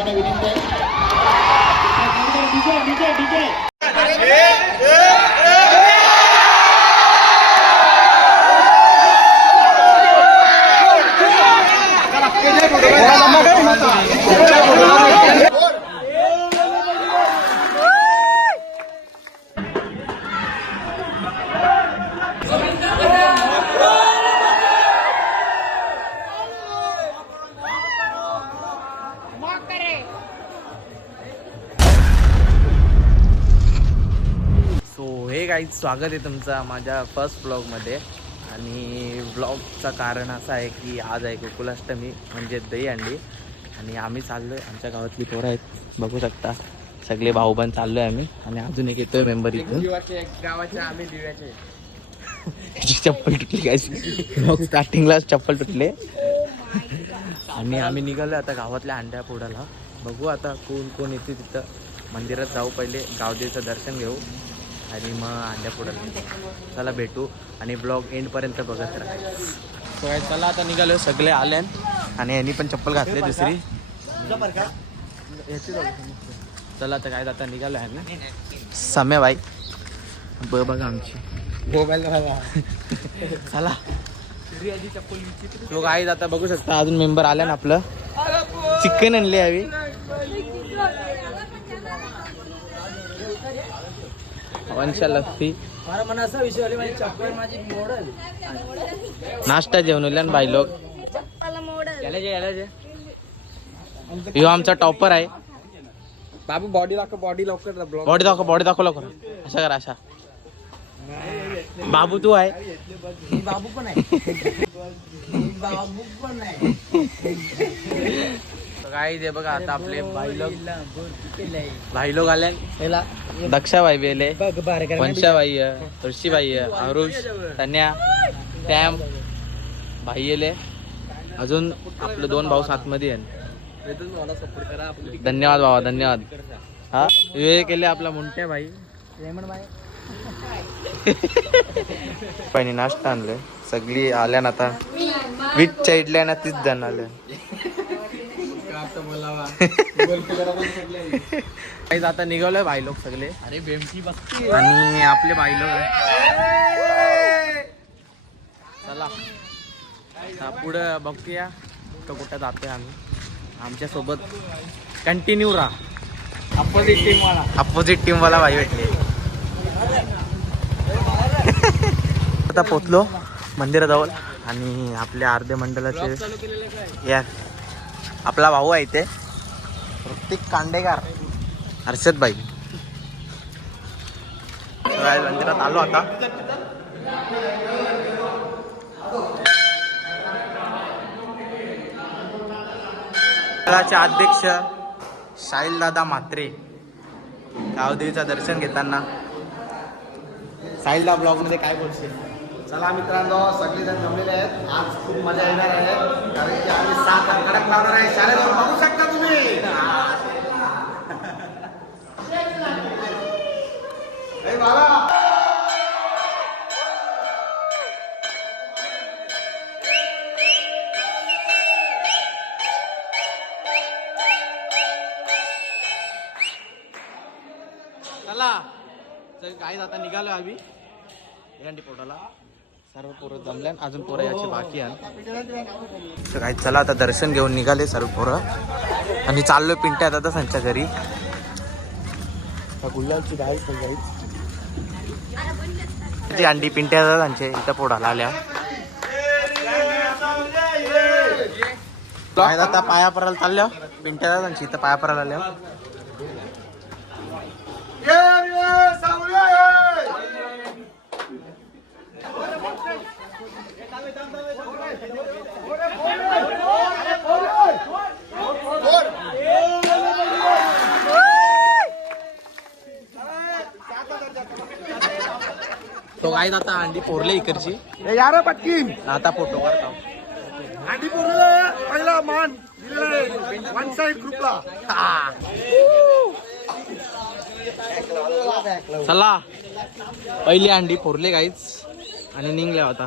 सर्वांना विनंती आहे. स्वागत आहे तुमचं माझ्या फर्स्ट ब्लॉगमध्ये. आणि ब्लॉगचं कारण असं आहे की आज आहे गोकुलाष्टमी म्हणजे दहीहंडी. आणि आम्ही चाललो आहे, आमच्या गावातली पोरं आहेत बघू शकता, सगळे भाऊबंद चाललो आहे आम्ही. आणि अजून एक येतोय मेंबर इथून गावाच्या आम्ही दिव्याचे. चप्पल तुटली काय स्टार्टिंगला चप्पल तुटले. आणि आम्ही निघालो आता गावातल्या अंड्या फोडायला. बघू आता कोण कोण येते तिथं. मंदिरात जाऊ, पहिले गावदेवीचं दर्शन घेऊ आणि मग अंड्या फोडायला. चला भेटू आणि ब्लॉग एंडपर्यंत बघत राहा. चला आता निघालो, सगळे आले आणि यांनी पण चप्पल घातली दुसरी. चला आता काय आता निघालो आहे समय बाई बघा आमची मोबाईल चला. लोक आहेत आता बघू शकता, अजून मेंबर आल्या ना. आपलं चिकन आणले हवी, वंशा लस्सी, नाश्ता जेवण बाई लोक. ह्यो आमचा टॉपर आहे बाबू. बॉडी दाखव, बॉडी लवकर. बॉडी दाखव, बॉडी दाखव लवकर. अशा करा, अशा. बाबू तू आहे, बाबू पण आहे. बाबू पण आहे. काय दे बघा आता आपले भाई लोक आले. दक्षाबाई बेले, वंशाबाई, ऋषीबाई, अरुष, तन्या, टॅम भाई येले. अजून आपले दोन भाऊ सातमध्ये आहे. धन्यवाद बाबा, धन्यवाद. हा वेळ केले आपला मुंट्या भाई. पहिली नाश्ता आणले, सगळी आल्या ना. आता वीजच्या इडल्या ना 30 जण आले. आता निघालोय भाई लोक सगळे. अरे बेमटी बघते. आणि आपले भाई लोक चला पुढं बघूया तो कुठं जातोय. आम्ही आमच्या सोबत कंटिन्यू राहा. अपोजिट टीम वाला भाई भेटले. आता पोचलो मंदिराजवळ आणि आपल्या अर्धे मंडळाचे या आपला भाऊ आहे ते ऋतिक कांडेकर, हर्षद भाई. मंदिरात आलो आता. मंडळाचे अध्यक्ष शाहील दादा म्हात्रे गावदेवीचं दर्शन घेताना. साहिलला ब्लॉग मध्ये काय बोलशील? चला मित्रांनो, सगळेजण जमलेले आहेत. आज खूप मजा येणार आहे, कारण की आम्ही 7 कडक लावणार आहे. शाळेवर बघू शकता तुम्ही. चला काय आता निघालो आम्ही एरंडी पोटाला. सर्व पोरं जमल्या, अजून पोरं याची बाकी आहे. काय चला आता दर्शन घेऊन निघाले सर्व पोरं आणि चाललोय पिंट्या दादा त्यांच्या घरी. गुल्लाची गाय ती अंडी पिंट्या दादा त्यांचे इथं पोटाला आल्या. काय आता पाया परायला चालल्या पिंट्या दादा त्यांची इथं पाया परायला आल्या. तो काय आता अंडी पोरले इकडची यार पटकीन आता फोटो काढता. अंडी पोरला पहिला मान दिलेला वन साइड ग्रुपला. चला पहिली अंडी फोरले काहीच आणि निघल्या होता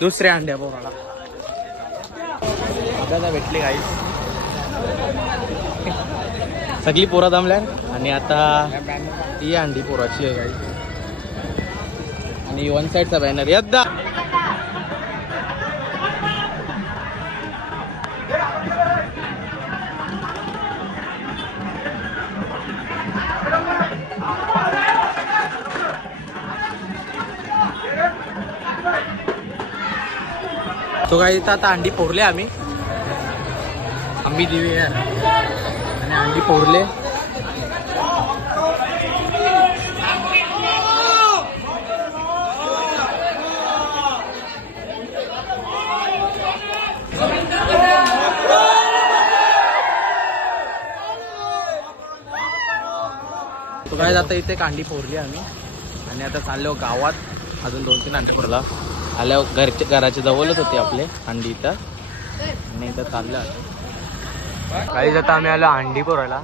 दुसऱ्या अंड्या पोराला. दादा भेटले काहीच. सगळी पोरं जमल्या आणि आता ती अंडी पोराची आहे गाई. आणि वन साईडचा बॅनर यद्दा तो काय इथं आता अंडी फोडले आम्ही दिवे आणि अंडी फोडले. तो काय आता इथे कांडी फोडली आम्ही आणि आता चाललो गावात अजून 2-3 अंडे फोडला आल्यावर घराच्या जवळच होते आपले अंडी इथं आणि इथं चाललं काही आता आम्ही आलो अंडी फोडायला.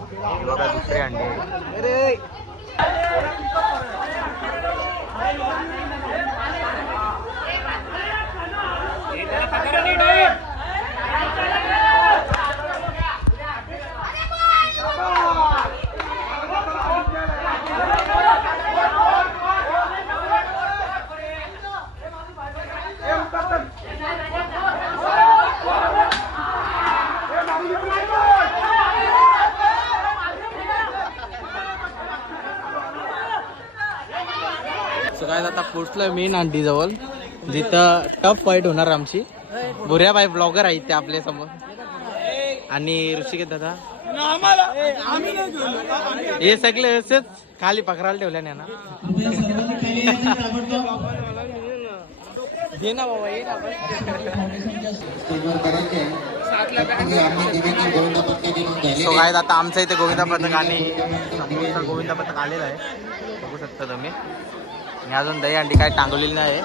बघा दुसरी अंडी आहे. काय आता पोचलोय मेन अंडी जवळ जिथं टफ फाईट होणार आमची. भुऱ्या बाई ब्लॉगर आहेत ते आपल्या समोर आणि ऋषिकेश दादा हे सगळे असेच खाली पकडायला ठेवल्या ना. घे ना बाबा ये सो काय आता आमचं इथे गोविंदा पथक आणि गोविंदा पथक आलेलं आहे बघू शकता तुम्ही. आणि अजून दही अंडी काय टांगवलेली नाही.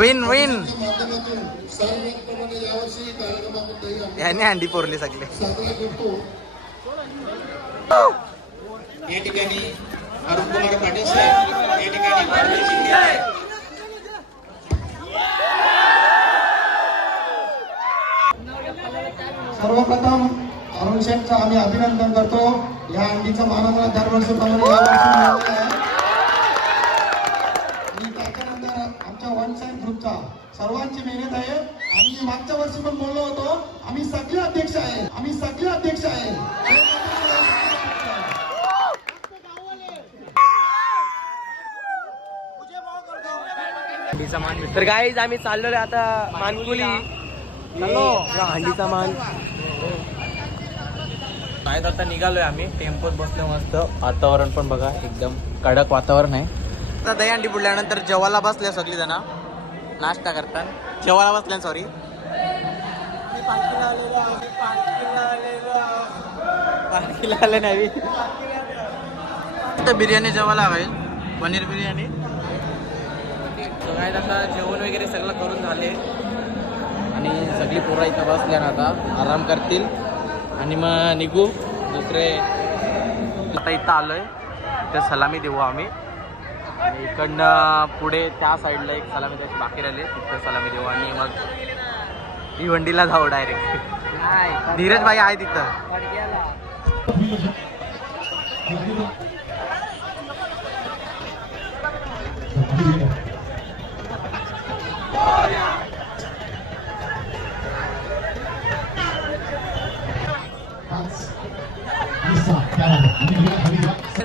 विन विन याने अंडी पोरली सगळे. या ठिकाणी अरुण कुमार पाटील साहेब या ठिकाणी सर्वप्रथम अरुण शेठचं आम्ही अभिनंदन करतो. या अंडीचा मान आम्हाला दरवर्षीप्रमाणे यावर्षी मिळालेला आहे. आणि त्याच्यानंतर आमच्या वन साईड ग्रुपचा सर्वांची मेहनत आहे. आणि मी मागच्या वर्षी पण बोललो होतो आम्ही सगळे अध्यक्ष आहे. तर गाईज आम्ही चाललेलो आता मानकुली हंडीचा मान काय आता निघालोय आम्ही. टेम्पोत बसलो मस्त. वातावरण पण बघा एकदम कडक वातावरण आहे. आता दहीहंडी बुडल्यानंतर जेवायला बसल्या सगळी जण नाश्ता करतात. जेवायला बसल्या सॉरी पालखीला आले नाही तर बिर्याणी जेवायला हवी पनीर बिर्याणी. तर काय आता जेवण वगैरे सगळं करून झाले आणि सगळी पोरं इथं बसल्या ना आता आराम करतील आणि मग निघू दुसरे. आता इथं आलोय इथं सलामी देऊ आम्ही आणि इकडनं पुढे त्या साईडला एक सलामी द्यायची बाकी राहिली तिथं सलामी देऊ आणि मग भिवंडीला जाऊ डायरेक्ट. धीरज भाई आहे तिथं.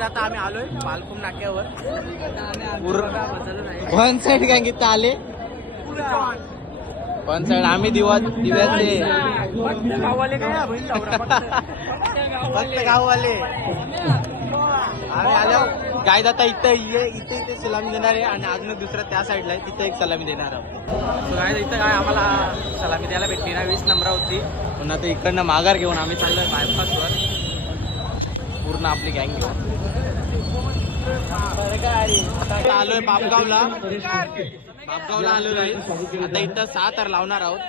आता आम्ही आलोय पालखुम नाक्यावर. वन साईड काय इथं आले वन साईड आम्ही दिव्यातले गाववाले आम्ही आलो. काय जाता इथं इथे सलामी देणार आहे आणि अजून दुसरं त्या साईडला आहे तिथे एक सलामी देणार आहोत. काय इथं काय आम्हाला सलामी द्यायला भेटली ना 20 नंबर होती पण आता इकडनं माघार घेऊन आम्ही चाललोय बायपासवर पूर्ण आपली गँग घेऊन. आलोय बापगावला आलोय गाईस. आता इथं 6 तर लावणार आहोत.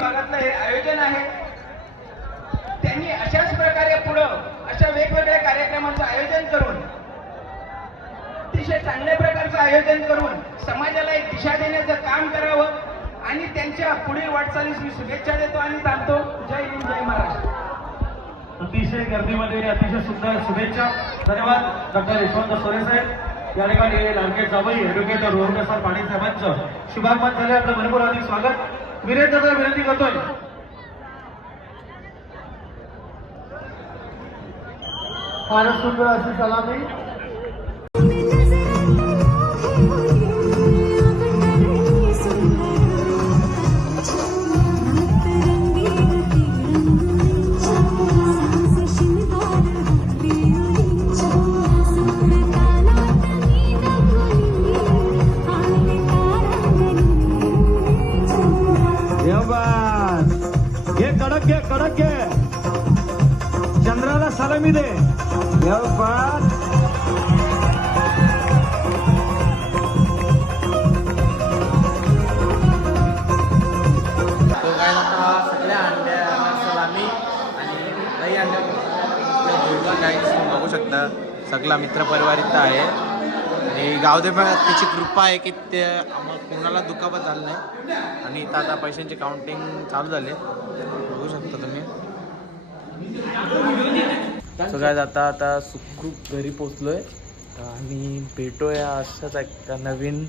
भागातलं हे आयोजन आहे त्यांनी अशाच प्रकारे पुढं अशा वेगवेगळ्या कार्यक्रमांचं आयोजन करून अतिशय चांगल्या प्रकारचं आयोजन करून समाजाला एक दिशा देण्याचं काम करावं आणि त्यांच्या पुढील वाटचालीस मी शुभेच्छा देतो आणि थांबतो. जय हिंद जय महाराष्ट्र. अतिशय गर्दीमध्ये अतिशय सुंदर शुभेच्छा. धन्यवाद डॉक्टर यशवंत सोरे साहेब. या ठिकाणी लाडके जावई ॲडव्होकेट रोहनप्रसाद पाटील साहेबांचं शुभागमन झाले. आपलं भरपूर अधिक स्वागत. वीरेंद्र विनंती करतोय. फारच सुंदर अशी सलामी. घे कडक घे चंद्राला सलामी दे. तो काय आता सगळ्या अंड्या सलामी आणि काही अंड्या बघू शकता सगळा मित्रपरिवार इथं आहे आणि गावदेवात त्याची कृपा आहे की ते आम्हाला कोणाला दुखापत झालं नाही आणि इथं आता पैशांची काउंटिंग चालू झाले बघू शकता तुम्ही. सगळ्यात आता सुखरूप घरी पोचलोय आणि भेटूया अशाच एका नवीन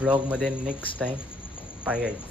ब्लॉगमध्ये नेक्स्ट टाइम. Bye guys.